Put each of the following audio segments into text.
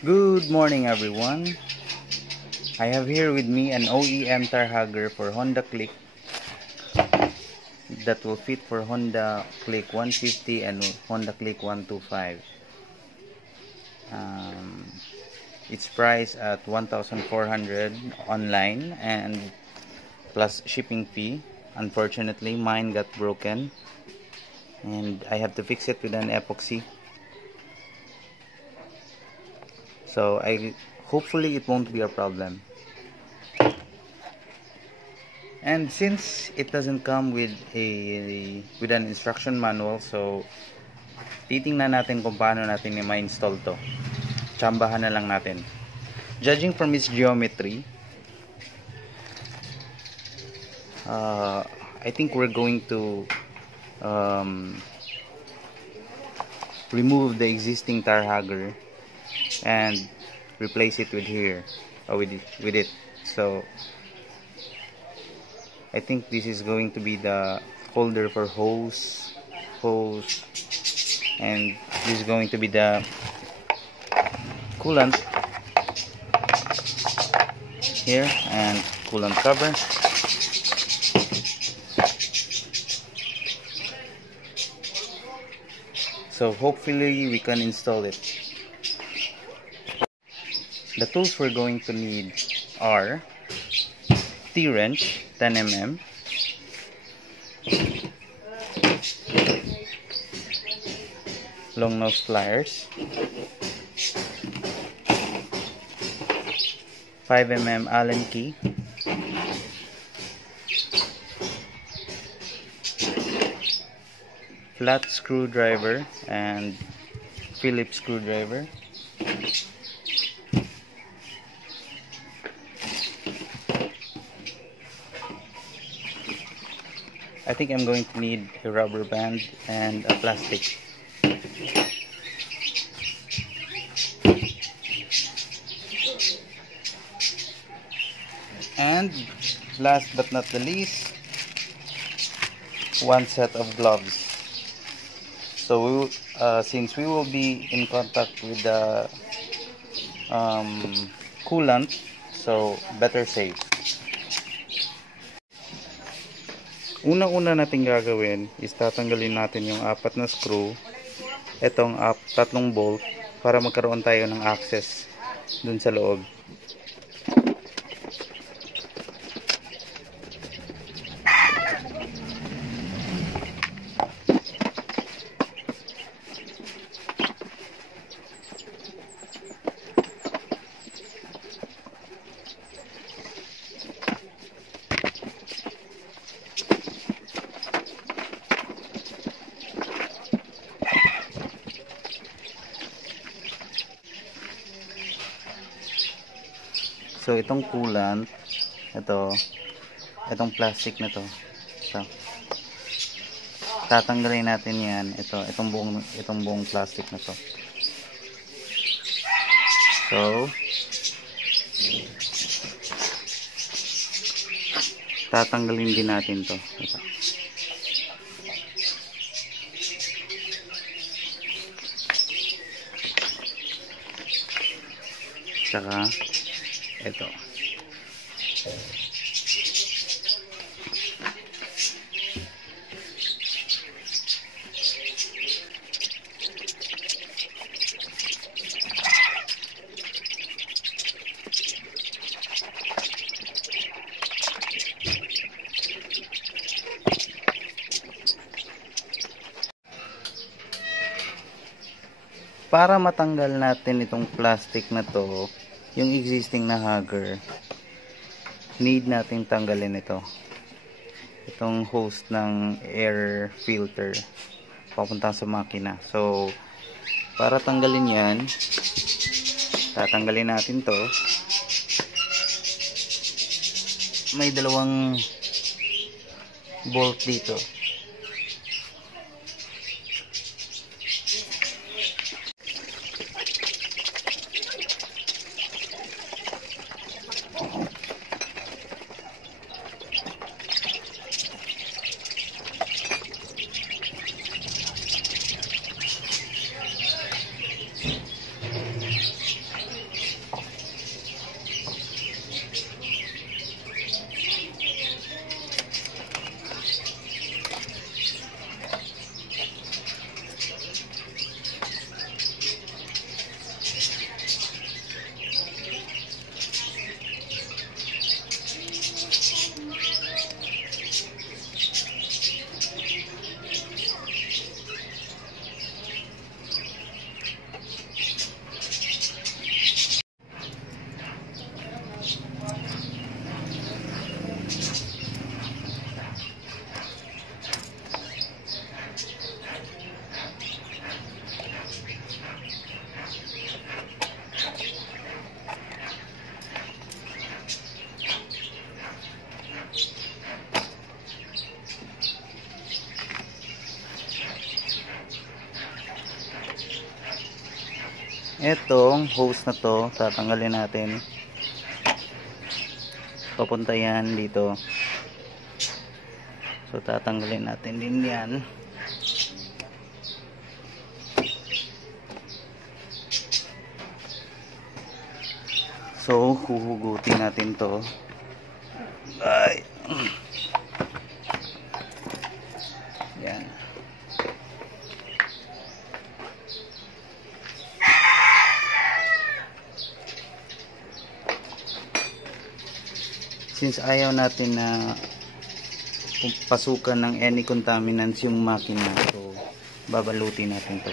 Good morning, everyone. I have here with me an OEM tire hugger for Honda Click that will fit for Honda Click 150 and Honda Click 125. It's priced at 1,400 online and plus shipping fee. Unfortunately, mine got broken and I have to fix it with an epoxy. So hopefully it won't be a problem. And since it doesn't come with an instruction manual, so titingnan natin kung paano natin i-install to. Tsambahan na lang natin. Judging from its geometry, I think we're going to remove the existing tire hugger and replace it with it. So I think this is going to be the holder for hose, and this is going to be the coolant here and coolant cover. So hopefully we can install it. The tools we're going to need are T-wrench 10 mm, long nose pliers, 5 mm Allen key, flat screwdriver and Phillips screwdriver, I think I'm going to need a rubber band and a plastic. And last but not the least, one set of gloves. So since we will be in contact with the coolant, so better safe. Unang-una natin gagawin is tatanggalin natin yung 4 na screw, etong tatlong bolt, para magkaroon tayo ng access dun sa loob. So itong coolant, itong plastic na to. So, tatanggalin natin 'yan. Itong buong plastic na to. So, tatanggalin din natin to. Ito. Saka ito. Para matanggal natin itong plastic na to, yung existing na hugger, need nating tanggalin itong hose ng air filter papunta sa makina. So para tanggalin yan, tatanggalin natin to. May dalawang bolt dito. Etong hose na to, tatanggalin natin. Papunta yan dito. So tatanggalin natin din yan. So huhugutin natin to. Ay. Yan. Since ayaw natin na pasukan ng any contaminants yung makina, so babalutin natin to.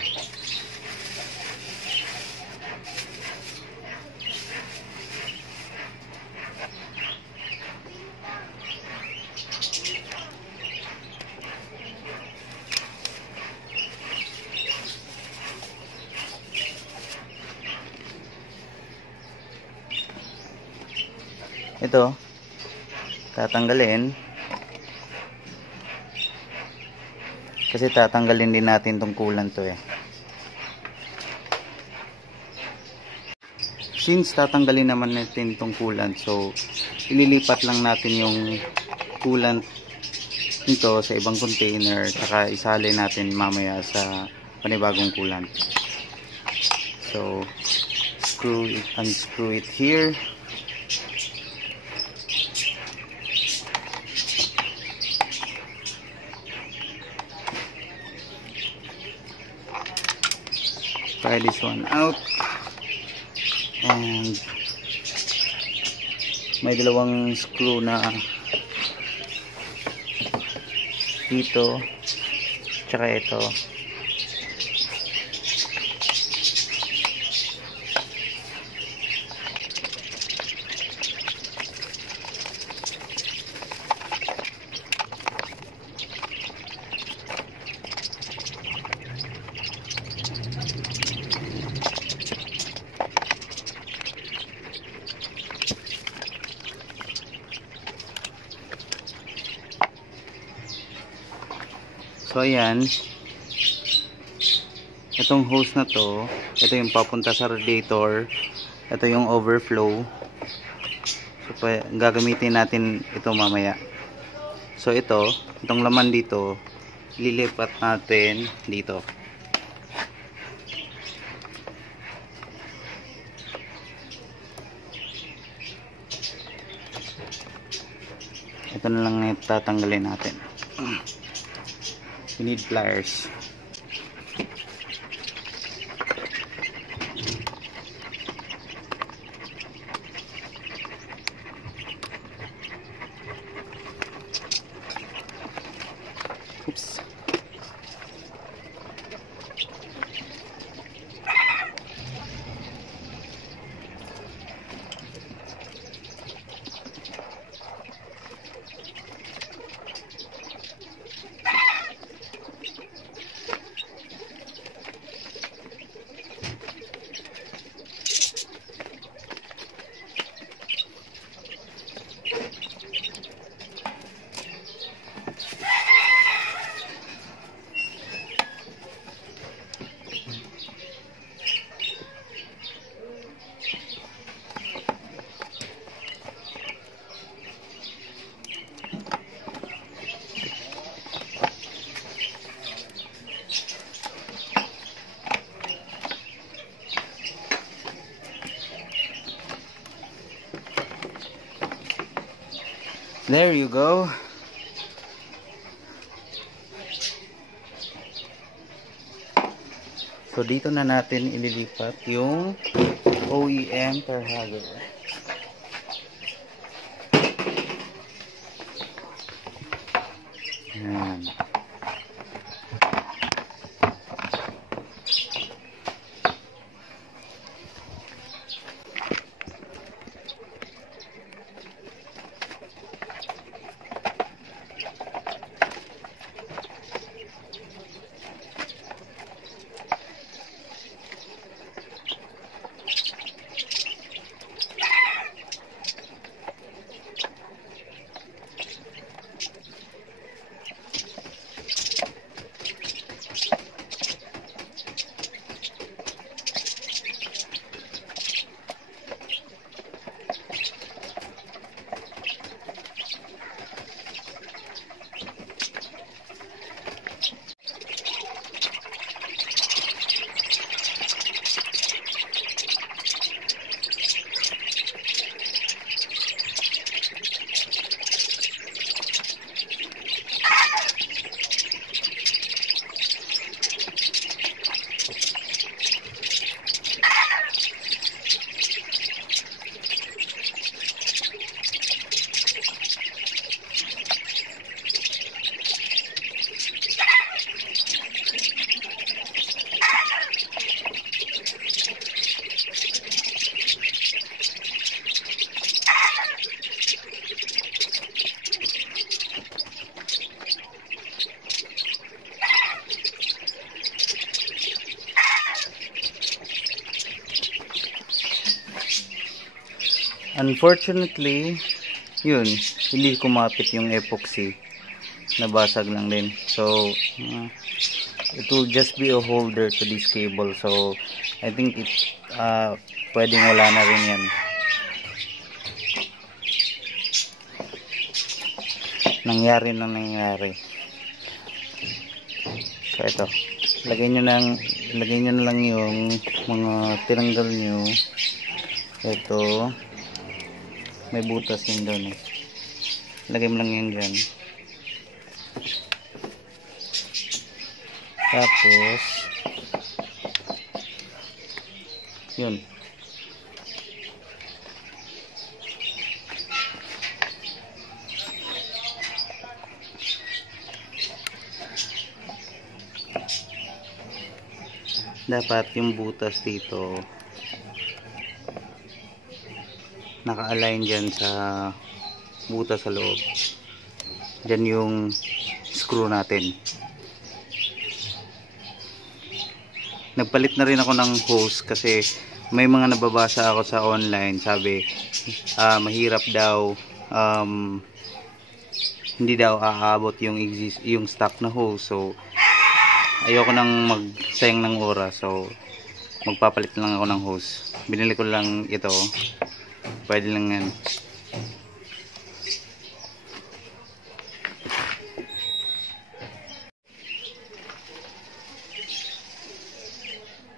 Ito tatanggalin kasi tatanggalin din natin tong coolant to eh. Since tatanggalin naman natin tong coolant, so ililipat lang natin yung coolant nito sa ibang container saka isalin natin mamaya sa panibagong coolant. So unscrew it here. Try this one out, and may dalawang screw na dito tsaka ito. So ayan, itong hose na to, ito yung papunta sa radiator, ito yung overflow. So gagamitin natin ito mamaya. So itong laman dito, lilipat natin dito. Ito na lang na tatanggalin natin. We need pliers. Oops. There you go. So dito na natin ililipat yung OEM per hugger. Yan. Unfortunately, yun, hindi kumapit yung epoxy. Nabasag lang din. So, it will just be a holder to this cable. So, I think it pwedeng wala na rin yan. Nangyari. So, ito. Lagay nyo na lang yung mga tinanggal nyo. Ito. May butas yun doon eh. Lagay mo lang yun dyan. Tapos yun. Dapat yung butas dito naka-align dyan sa butas sa loob. Dyan yung screw natin. Nagpalit na rin ako ng hose kasi may mga nababasa ako sa online. Sabi, mahirap daw, hindi daw aabot yung stock na hose. So, ayoko nang magsayang ng oras. So, magpapalit lang ako ng hose. Binili ko lang ito. Pwede lang yan.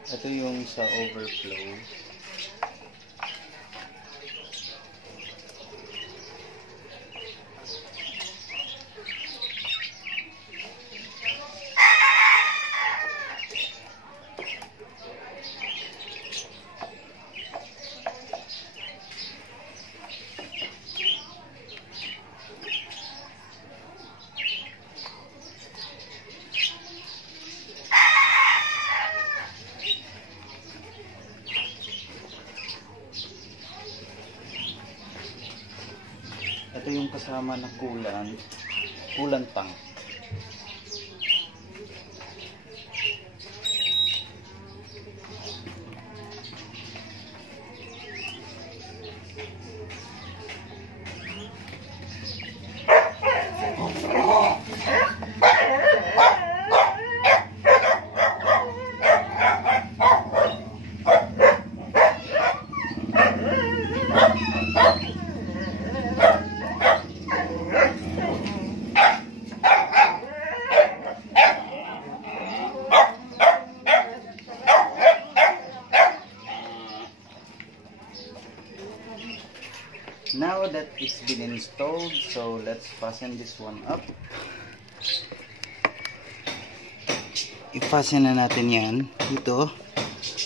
Ito yung sa overflow. Ito yung kasama na coolant tank. Now that it's been installed, so let's fasten this one up. I-fasten na natin yan dito.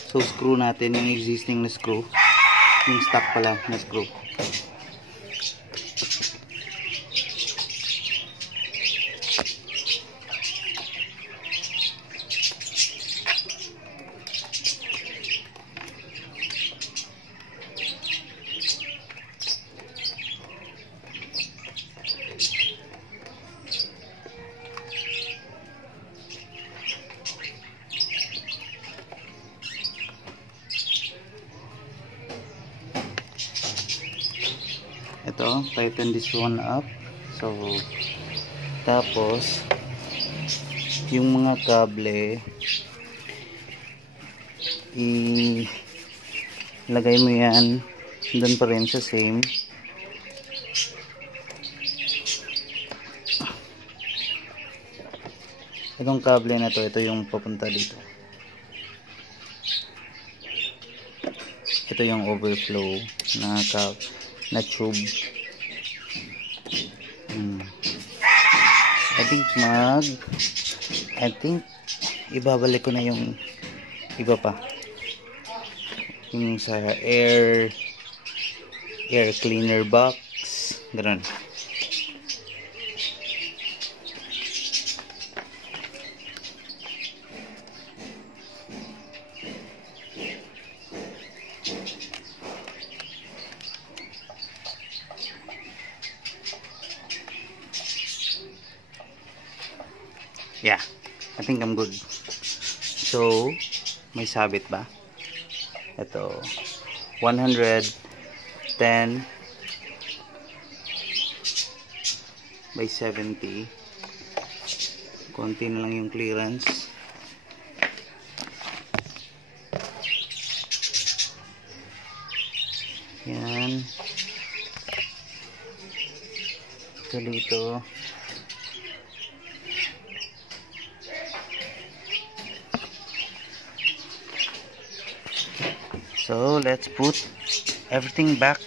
So screw natin yung existing na screw, yung stock pala na screw. Ito, tighten this one up. So, tapos yung mga kable ilagay mo yan doon pa rin sa same. Itong kable na to, ito yung papunta dito. Ito yung overflow na tube. I think ibabalik ko na yung iba pa, yung sa air cleaner box, gano'n. Yeah, I think I'm good. So, may sabit ba? Ito, 100 10 by 70. Konti na lang yung clearance. Yan. Ito dito. So, let's put everything back.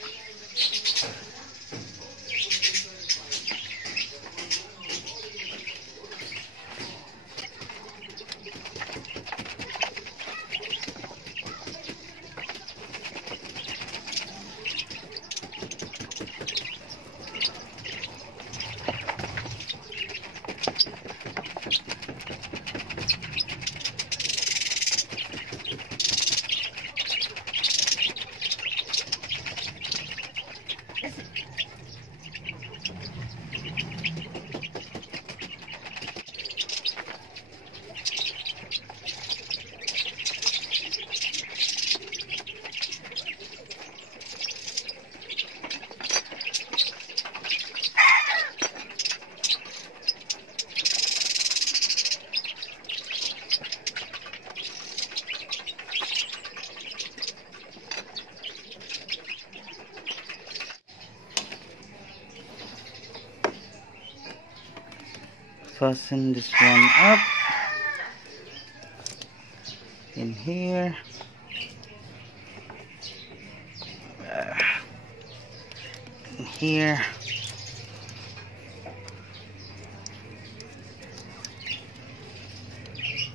Fasten this one up in here. In here.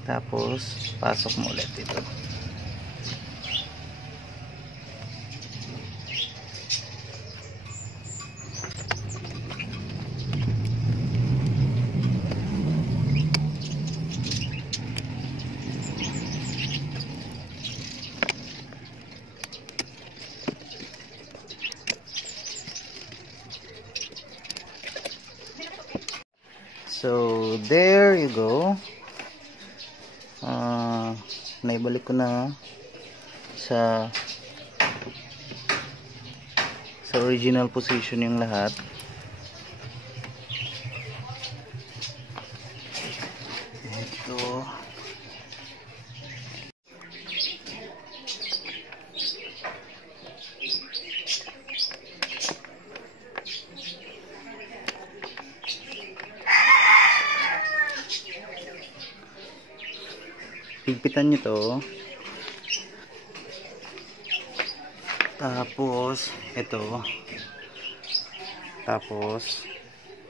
Tapos pasok mo ulit dito. So there you go. Naibalik ko na sa original position yung lahat. Ito. Higpitan nyo to. Tapos ito. Tapos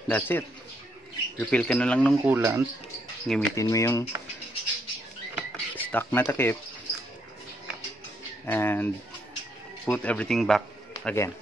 that's it. Refill ka na lang ng coolant. Gamitin mo yung stock na takip and put everything back again.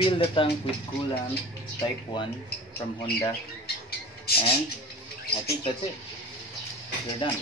Fill the tank with coolant type 1 from Honda, and I think that's it. You're done.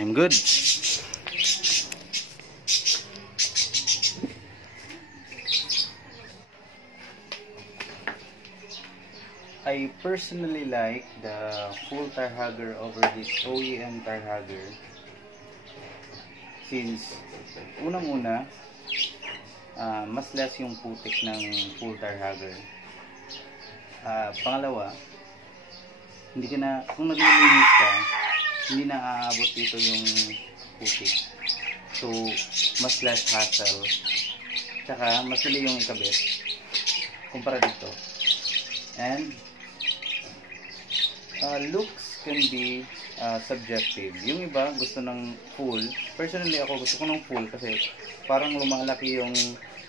I'm good. I personally like the full tar hugger over this OEM tar hugger since unang-una mas less yung putik ng full tar hugger. Pangalawa, hindi ka na, kung naglilinis ka, hindi na aabot dito yung putik. So, mas less hassle. Tsaka, mas dali yung ikabit kumpara dito. And, looks can be subjective. Yung iba gusto ng full. Personally, ako gusto ko ng full kasi parang lumalaki yung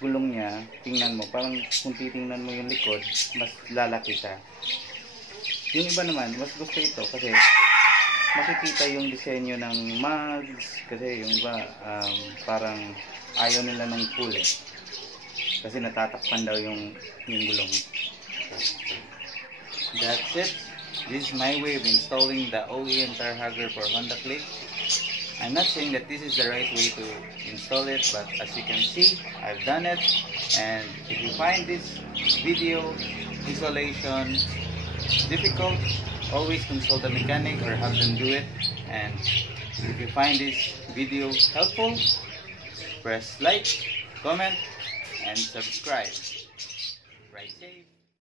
gulong niya. Tingnan mo, parang kung titingnan mo yung likod, mas lalaki siya. Yung iba naman, mas gusto ito kasi makikita yung disenyo ng mugs kasi yung iba parang ayaw nila ng full kasi natatakpan daw yung gulong. That's it. This is my way of installing the OEM tar hugger for Honda Click. I'm not saying that this is the right way to install it, but as you can see, I've done it. And if you find this video installation difficult, always consult a mechanic or have them do it. And if you find this video helpful, press like, comment, and subscribe. Ride safe.